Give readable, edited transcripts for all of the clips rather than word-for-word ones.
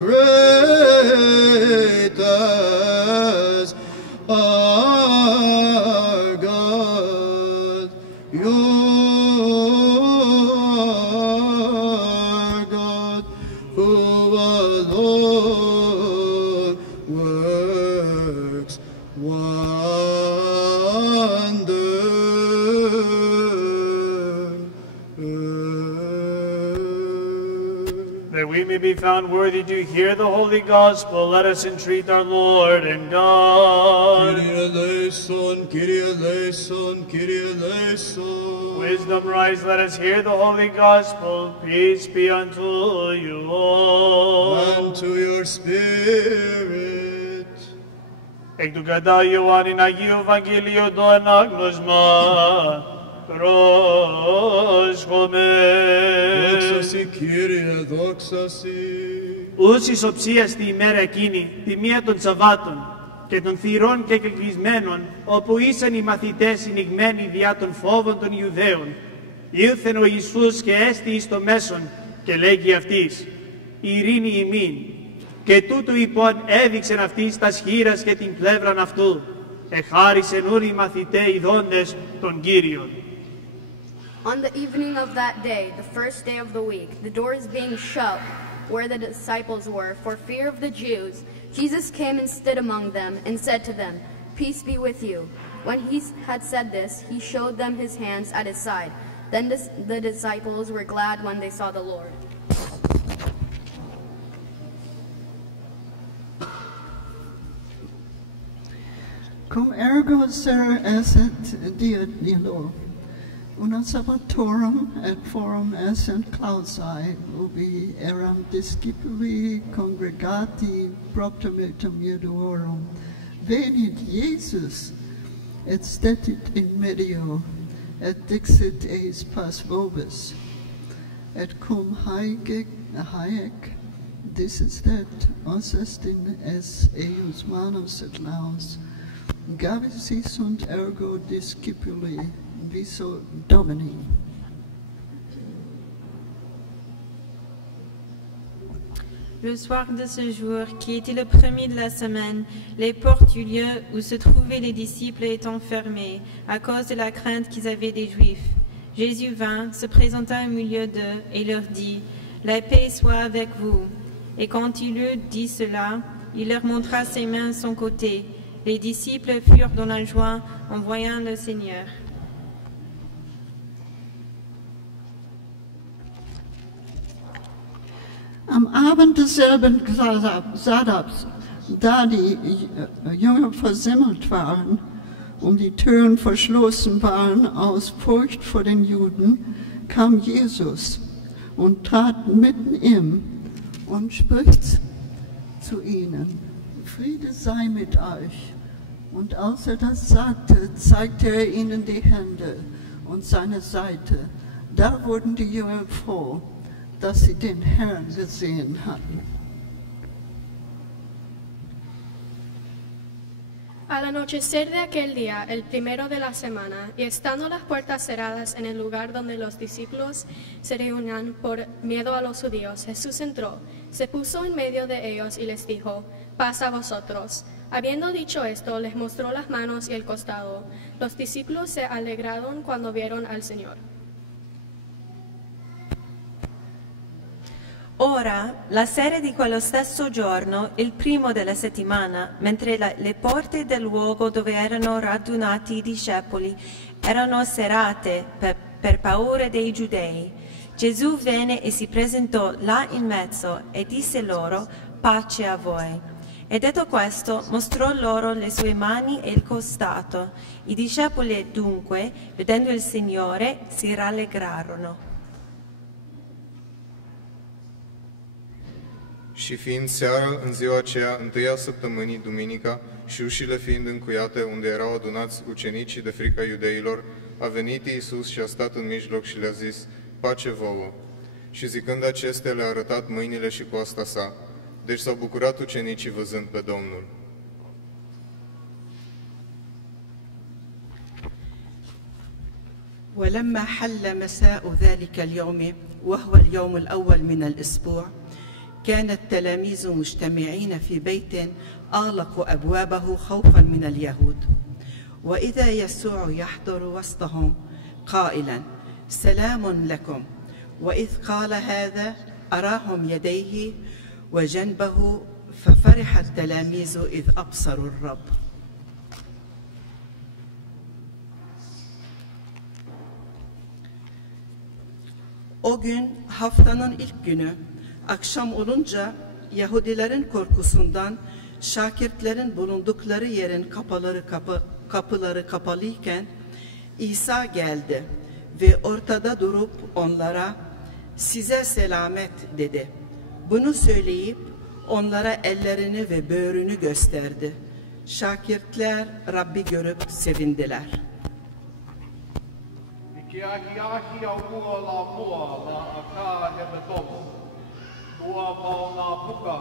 Great as our God, your God, who alone works That we may be found worthy to hear the holy gospel, let us entreat our Lord and God. Kyrie eleison, Kyrie eleison, Kyrie eleison. Wisdom rise, let us hear the holy gospel. Peace be unto you all. And to your spirit. Εκ του κατά Ιωάννην Αγίου Ευαγγελίου το ανάγνωσμα. Πρόσχομαι. Δόξα σοι, Κύριε, δόξα σοι. Ούς ισοψίας τη ημέρα εκείνη, τη μία των Σαββάτων και των θυρών και κεκλεισμένων, όπου ήσαν οι μαθητές συνηγμένοι διά των φόβων των Ιουδαίων, ήλθεν ο Ιησούς και έστη εις το μέσον και λέγει αυτής, ειρήνη ημίν. Και τούτου υπόν έδειξεν αυτής τας χείρας και την πλεύραν αυτού, εχάρισεν ούν οι μαθητέ ειδώντες τον Κύριον. On the evening of that day, the first day of the week, the doors being shut where the disciples were, for fear of the Jews, Jesus came and stood among them and said to them, Peace be with you. When he had said this, he showed them his hands at his side. Then the disciples were glad when they saw the Lord. Cum ergo sera esset dia nilo, una sabbatorum et forum essent clausae, ubi eram discipuli congregati proptermetum ieduorum, venit Iesus, et stetit in medio, et dixit eis pas vobis, et cum haec disistet os estin es eius manus et laus, Gavis sunt ergo discipuli viso Domini. Le soir de ce jour, qui était le premier de la semaine, les portes du lieu où se trouvaient les disciples étant fermées à cause de la crainte qu'ils avaient des Juifs. Jésus vint, se présenta au milieu d'eux et leur dit, « La paix soit avec vous. » Et quand il eut dit cela, il leur montra ses mains à son côté. Les disciples furent dans la joie en voyant le Seigneur. Am Abend desselben Sabbats, da die Jünger versammelt waren, die Türen verschlossen waren aus Furcht vor den Juden, kam Jesus und trat mitten in und spricht zu ihnen, Friede sei mit euch. Und als er das sagte, zeigte er ihnen die Hände und seine Seite. Da wurden die Jünger froh, dass sie den Herrn gesehen hatten. Al anochecer de aquel día, el primero de la semana, y estando las puertas cerradas en el lugar donde los discípulos se reunían por miedo a los judíos, Jesús entró, se puso en medio de ellos y les dijo, paz a vosotros. Habiendo dicho esto, les mostró las manos y el costado. Los discípulos se alegraron cuando vieron al Señor. Ora, la sera di quello stesso giorno, il primo della settimana, mentre le porte del luogo dove erano radunati i discepoli erano serrate per paura dei giudei, Gesù venne e si presentò là in mezzo e disse loro, pace a voi. E detto questo, mostrò loro le sue mani e il costato. I discepoli dunque, vedendo il Signore, si rallegrarono. Și fiind seara în ziua aceea, întâia săptămânii, duminica, și ușile fiind încuiate unde erau adunați ucenicii de frica iudeilor, a venit Iisus și a stat în mijloc și le-a zis, pace vouă. Și zicând acestea, le-a arătat mâinile și coasta sa. Deci s-au bucurat ucenicii văzând pe Domnul. ولما حل مساء ذلك اليوم وهو اليوم الأول من الأسبوع كان التلاميذ مجتمعين في بيت أغلقوا أبوابه خوفا من اليهود. وإذا يسوع يحضر وسطهم قائلا: سلام لكم. وإذ قال هذا أراهم يديه وجنبه، ففرح التلاميذ إذ أبصروا الرب. O gün haftanın ilk günü akşam olunca Yahudilerin korkusundan şakirtlerin bulundukları yerin kapıları kapalıyken İsa geldi ve ortada durup onlara "Size selamet" dedi. Bunu söyleyip onlara ellerini ve böğrünü gösterdi. Şakirtler Rabbi görüp sevindiler. Ki au mua la mua la aka he me tomo. Ua mau ngā puka.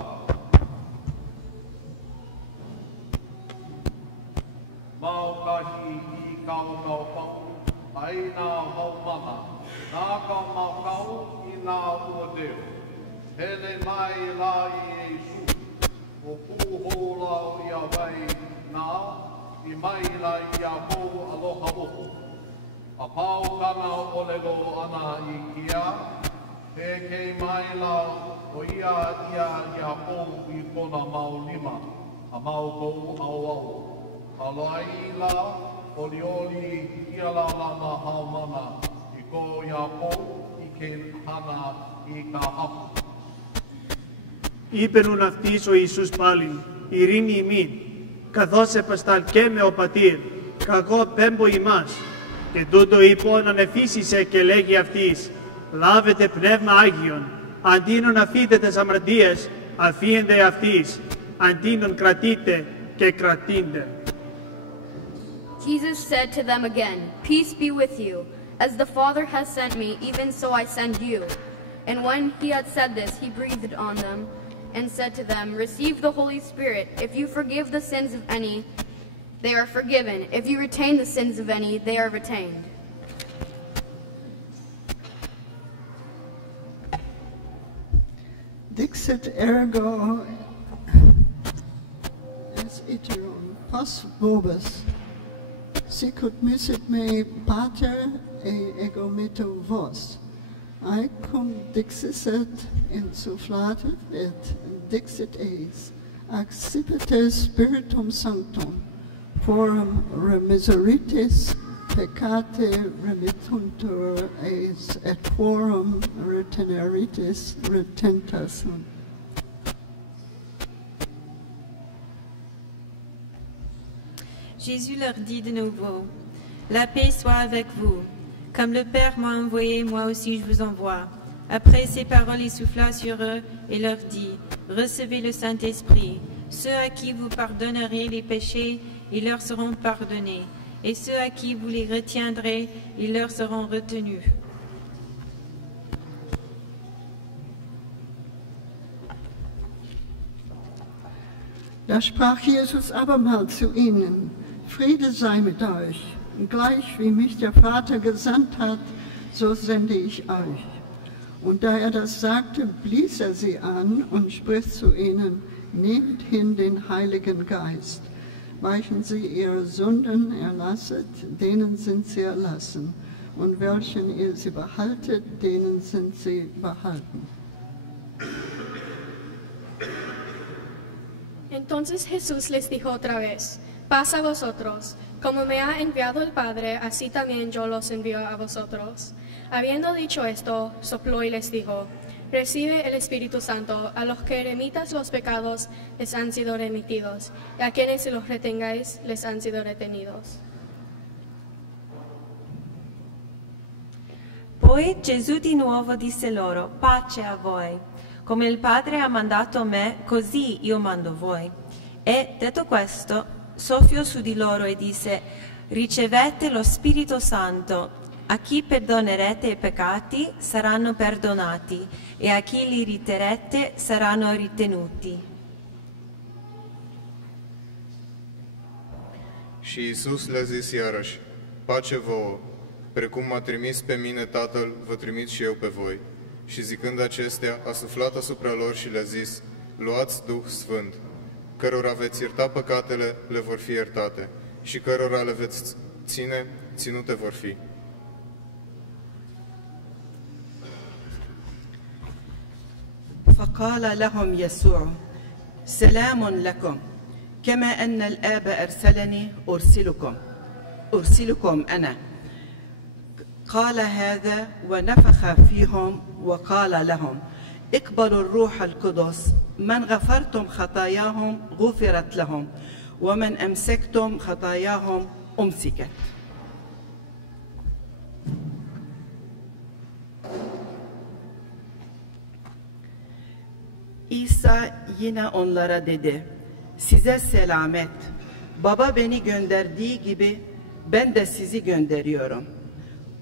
Mau kahi I kau ngau pau. Ai nā hau mana. Nā kau mau kau I nā ua deo. Hele mai la I Yesu. O puho lau I a vai nā. I mai la I a mou aloha oho. A pau kana o lego ana I kia, he kei mai la o ia ia pou I kona mau lima, a mau kou au au. A loai la o lioli ia la lama hau mana, I ko ia pou I ke hana I ka hapu. Είπεν αυτής ο Ιησούς πάλιν, ειρήνη ημίν, καθώς επασταλκέμε ο πατήρ, κακό πέμπω ημάς. Και τούτο είπον ανεφύσισε και λέγει αυτής, λάβετε πνεύμα Άγιον, αντίνον αφείτε τες αμαρτίες, αφίεντε αυτής, αντίνον κρατείτε και κρατήντε. Jesus said to them again, "Peace be with you. As the Father has sent me, even so I send you." And when he had said this, he breathed on them and said to them, "Receive the Holy Spirit. If you forgive the sins of any, they are forgiven. If you retain the sins of any, they are retained." Dixit ergo es iterum post vobis, sicut misit me pater ego meto vos. Aecum dixisset insuflatet et dixit eis, accipite spiritum sanctum, forum remiseritis peccate remittuntur eis, et forum reteneritis retentas sunt. Jésus leur dit de nouveau, la paix soit avec vous. Comme le Père m'a envoyé, moi aussi je vous envoie. Après ces paroles, il souffla sur eux et leur dit, recevez le Saint-Esprit. Ceux à qui vous pardonnerez les péchés, ils leur seront pardonnés. Et ceux à qui vous les retiendrez, ils leur seront retenus. Da sprach Jesus abermals zu ihnen, Friede sei mit euch. Gleich wie mich der Vater gesandt hat, so sende ich euch. Und da er das sagte, blies er sie an und spricht zu ihnen, nehmt hin den Heiligen Geist. Weichen sie ihre Sünden erlasset, denen sind sie erlassen. Und welchen ihr sie behaltet, denen sind sie behalten. Entonces Jesús les dijo otra vez, paz a vosotros. Como me ha enviado el Padre, así también yo los envío a vosotros. Habiendo dicho esto, sopló y les dijo, recibe el Espíritu Santo, a los que remitas los pecados les han sido remitidos, y a quienes los retengáis les han sido retenidos. Poi Gesù di nuovo disse loro, pace a voi. Come il Padre ha mandato me, così io mando voi. E detto questo, soffiò su di loro e disse, ricevete lo Spirito Santo. A chi perdonerete i peccati saranno perdonati e a chi li riterete saranno ritenuti. Și Iisus le-a zis iarăși, pace vouă, precum m-a trimis pe mine Tatăl, vă trimit și eu pe voi. Și zicând acestea, a suflat asupra lor și le-a zis, luați Duh Sfânt, cărora veți ierta păcatele, le vor fi iertate, și cărora le veți ține, ținute vor fi. فقال لهم يسوع سلام لكم كما أن الآب أرسلني أرسلكم أنا. قال هذا ونفخ فيهم وقال لهم اقبلوا الروح القدس من غفرتم خطاياهم غفرت لهم ومن أمسكتم خطاياهم أمسكت. İsa yine onlara dedi, size selamet, Baba beni gönderdiği gibi ben de sizi gönderiyorum.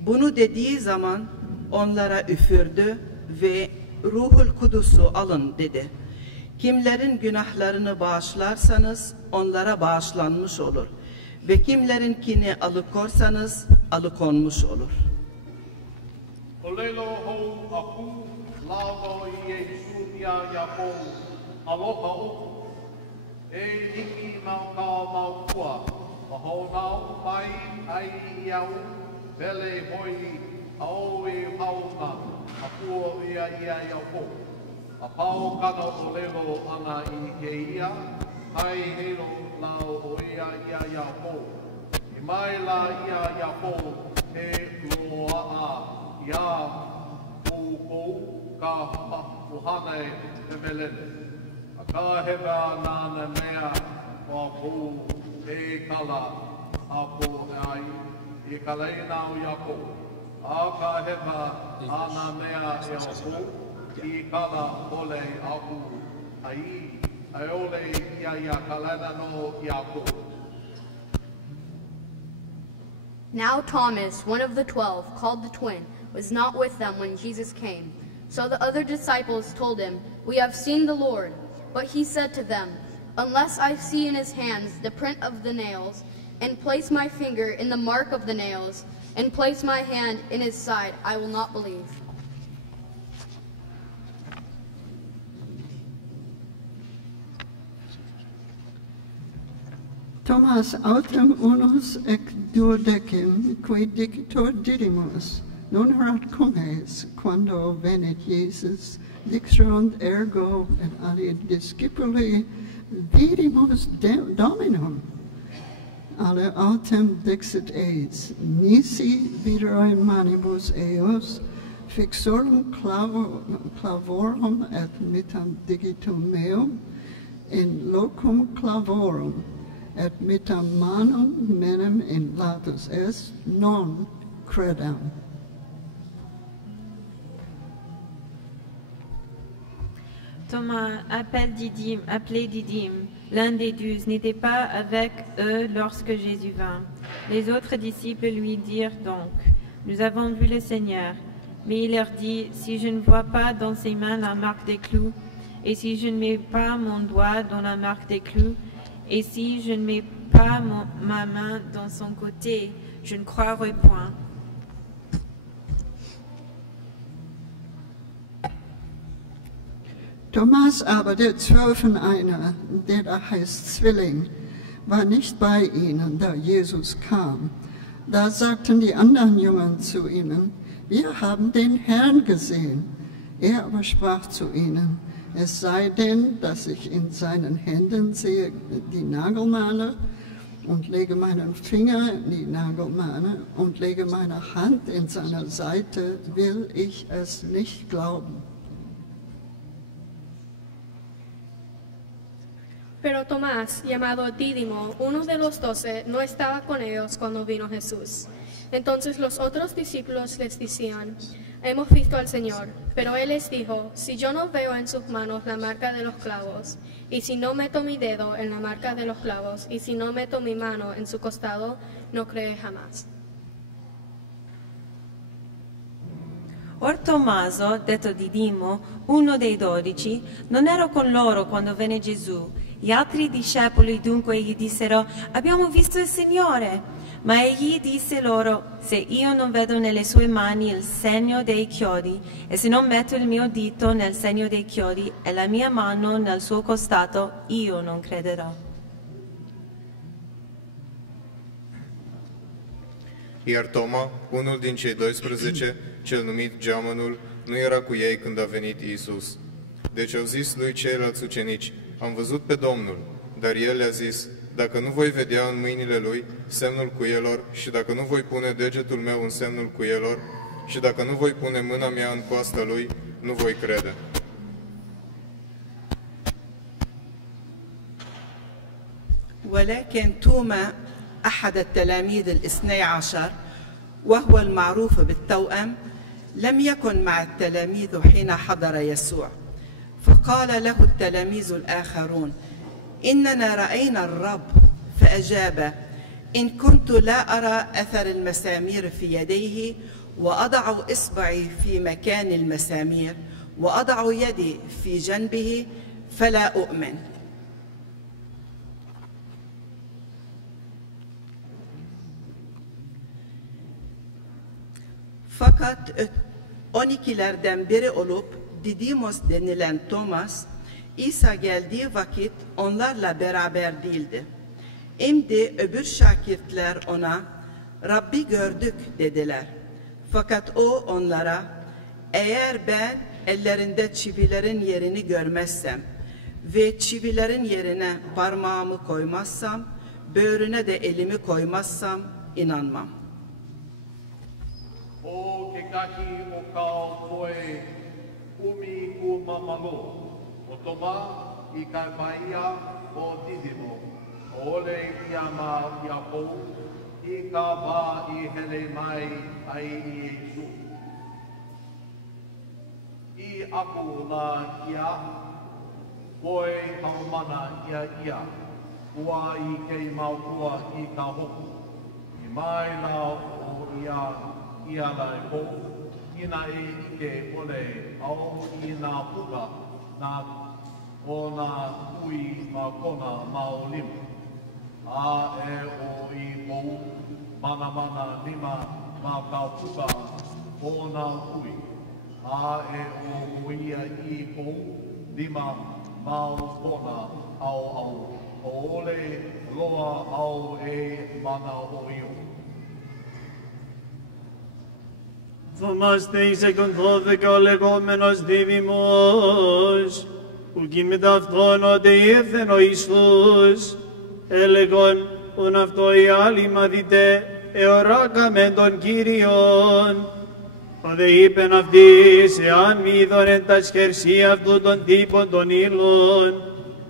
Bunu dediği zaman onlara üfürdü ve Ruhul Kudüs'ü alın dedi. Kimlerin günahlarını bağışlarsanız onlara bağışlanmış olur ve kimlerinkini alıkorsanız alıkonmuş olur. Olelo ho aku, lao i Yesu ya yapo, aloha o. E niki mau ka mau kua, aho nau mai ai iau, vele hoi au e hauna, apua ia yapo. A pao kana olelo ana i ke ia, hai helo lao o ia yapo. I mai la ia yapo, he loa a ia kou ka puhane te melene. A ka heba nana mea o kou e kala a po ai, i kaleina o yapo. A ka heba ana mea e o kou, I kala ole aku ai, ai ole ia kalena no yapo. Now Thomas, one of the 12, called the twin, was not with them when Jesus came. So the other disciples told him, "We have seen the Lord." But he said to them, "Unless I see in his hands the print of the nails, and place my finger in the mark of the nails, and place my hand in his side, I will not believe." Thomas autem unus ec duodecim, qui dicitor Didymus, non erat cum eis, quando venit Iesus, dixerunt ergo et alia discipuli, vidimus Dominum. Ale autem dixit eis, nisi videre manibus eos, fixorum clavorum et mittam digitum meum, in locum clavorum, et mittam manum menem in latus est, non credam. Thomas, appelé Didyme, l'un des 12, n'était pas avec eux lorsque Jésus vint. Les autres disciples lui dirent donc, « Nous avons vu le Seigneur. » Mais il leur dit, « Si je ne vois pas dans ses mains la marque des clous, et si je ne mets pas mon doigt dans la marque des clous, et si je ne mets pas ma main dans son côté, je ne croirai point. » Thomas aber, der Zwölfen einer, der da heißt Zwilling, war nicht bei ihnen, da Jesus kam. Da sagten die anderen Jünger zu ihnen, wir haben den Herrn gesehen. Er aber sprach zu ihnen, es sei denn, dass ich in seinen Händen sehe die Nagelmale und lege meinen Finger in die Nagelmale und lege meine Hand in seine Seite, will ich es nicht glauben. Pero Tomás, llamado Dídimo, uno de los 12, no estaba con ellos cuando vino Jesús. Entonces los otros discípulos les decían, hemos visto al Señor. Pero él les dijo, si yo no veo en sus manos la marca de los clavos, y si no meto mi dedo en la marca de los clavos, y si no meto mi mano en su costado, no creeré jamás. Or Tommaso, detto Didimo, uno dei 12, non era con loro quando venne Gesù. Gli altri discepoli dunque gli dissero: abbiamo visto il Signore. Ma egli disse loro: se io non vedo nelle sue mani il segno dei chiodi, e se non metto il mio dito nel segno dei chiodi e la mia mano nel suo costato, io non crederò. Iar Toma, unul din cei 12, cel numit Geamănul, nu era cu ei când a venit Iisus. Deci au zis lui ceilalți ucenici: am văzut pe Domnul. Dar el le-a zis: dacă nu voi vedea în mâinile lui semnul cuielor și dacă nu voi pune degetul meu în semnul cuielor și dacă nu voi pune mâna mea în coasta lui, nu voi crede. ولكن توما أحد التلاميذ الاثني عشر وهو المعروف بالتوأم لم يكن مع التلاميذ حين حضر يسوع، فقال له التلاميذ الآخرون: إننا رأينا الرب. فأجاب: إن كنت لا أرى أثر المسامير في يديه وأضع إصبعي في مكان المسامير وأضع يدي في جنبه فلا أؤمن. Fakat 12'lerden biri olup Didimos denilen Thomas, İsa geldiği vakit onlarla beraber değildi. Şimdi öbür şakirtler ona, Rabbi gördük dediler. Fakat o onlara, eğer ben ellerinde çivilerin yerini görmezsem ve çivilerin yerine parmağımı koymazsam, böğrüne de elimi koymazsam inanmam. O ke kaki o kao koe umi ku mamalo. O toma I kai paia o Didimo. Ole ia ma ia pou. I ka va I hele mai ai I Yesu. I aku la ia. Koe kaumana ia. Ua I kei mau kua I ka hoku. I mai lao o ia. Ia lai po, ina e ike ole au ina puka na ona ui ma kona mao lima. A e o I po, mana lima ma kau puka ona ui. A e o ia I po, lima mao kona au. Ole loa au e mana o iu. Θυμάστε εις εκ των 12 ο λεγόμενος Δίδυμος, που κι με ταυτόν ότι ήρθεν ο Ιησούς, έλεγον ον αυτό οι άλλοι μαθητέ, εωράκαμεν τον Κύριον. Ο δε είπεν αυτοίς, εάν μη είδον εν τα σχερσί αυτού των τύπων των ύλων,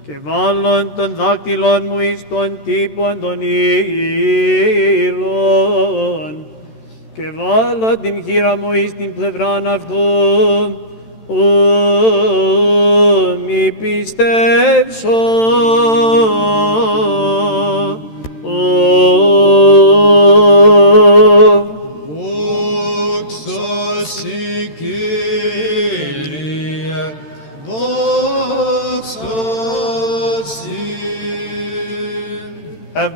και βάλον των δάκτυλων μου εις των τύπων των ύλων, και βάλω την χείρα μου εις την πλευράν αυτού, μη πιστέψω. Δόξα σοι Κύριε.